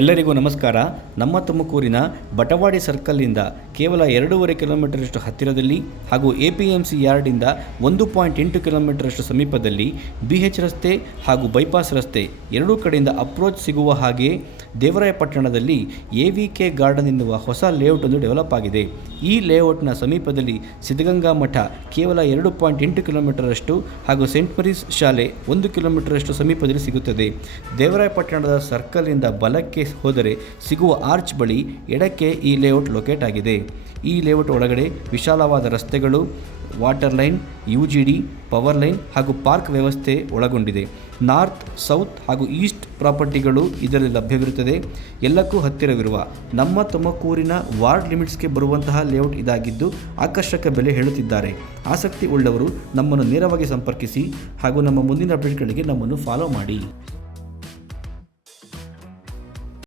ಎಲ್ಲರಿಗೂ ನಮಸ್ಕಾರ. ನಮ್ಮ ತುಮಕೂರಿನ ಬಟವಾಡಿ ಸರ್ಕಲ್ನಿಂದ ಕೇವಲ 2.5 ಕಿಲೋಮೀಟರಷ್ಟು ಹತ್ತಿರದಲ್ಲಿ ಹಾಗೂ APMC ಯಾರ್ಡಿಂದ 1.8 ಕಿಲೋಮೀಟರಷ್ಟು ಸಮೀಪದಲ್ಲಿ BH ರಸ್ತೆ ಹಾಗೂ ಬೈಪಾಸ್ ರಸ್ತೆ ಎರಡೂ ಕಡೆಯಿಂದ ಅಪ್ರೋಚ್ ಸಿಗುವ ಹಾಗೆಯೇ ದೇವರಾಯಪಟ್ಟಣದಲ್ಲಿ AVK ಗಾರ್ಡನ್ ಎನ್ನುವ ಹೊಸ ಲೇಔಟ್ ಒಂದು ಡೆವಲಪ್ ಆಗಿದೆ. ಈ ಲೇಔಟ್ನ ಸಮೀಪದಲ್ಲಿ ಸಿದ್ಧಗಂಗಾ ಮಠ ಕೇವಲ 2.8 ಕಿಲೋಮೀಟರಷ್ಟು ಹಾಗೂ ಸೇಂಟ್ ಮೇರೀಸ್ ಶಾಲೆ 1 ಕಿಲೋಮೀಟರಷ್ಟು ಸಮೀಪದಲ್ಲಿ ಸಿಗುತ್ತದೆ. ದೇವರಾಯಪಟ್ಟಣದ ಸರ್ಕಲ್ನಿಂದ ಬಲಕ್ಕೆ ಹೋದರೆ ಸಿಗುವ ಆರ್ಚ್ ಬಳಿ ಎಡಕ್ಕೆ ಈ ಲೇಔಟ್ ಲೊಕೇಟ್ ಆಗಿದೆ. ಈ ಲೇಔಟ್ ಒಳಗಡೆ ವಿಶಾಲವಾದ ರಸ್ತೆಗಳು, water line, UGD, power line ಹಾಗೂ ಪಾರ್ಕ್ ವ್ಯವಸ್ಥೆ ಒಳಗೊಂಡಿದೆ. ನಾರ್ತ್, ಸೌತ್ ಹಾಗೂ ಈಸ್ಟ್ ಪ್ರಾಪರ್ಟಿಗಳು ಇದರಲ್ಲಿ ಲಭ್ಯವಿರುತ್ತದೆ. ಎಲ್ಲಕ್ಕೂ ಹತ್ತಿರವಿರುವ ನಮ್ಮ ತುಮಕೂರಿನ ವಾರ್ಡ್ ಲಿಮಿಟ್ಸ್ಗೆ ಬರುವಂತಹ ಲೇಔಟ್ ಇದಾಗಿದ್ದು ಆಕರ್ಷಕ ಬೆಲೆ ಹೇಳುತ್ತಿದ್ದಾರೆ. ಆಸಕ್ತಿ ಉಳ್ಳವರು ನಮ್ಮನ್ನು ನೇರವಾಗಿ ಸಂಪರ್ಕಿಸಿ ಹಾಗೂ ನಮ್ಮ ಮುಂದಿನ ಅಪ್ಡೇಟ್ಗಳಿಗೆ ನಮ್ಮನ್ನು ಫಾಲೋ ಮಾಡಿ.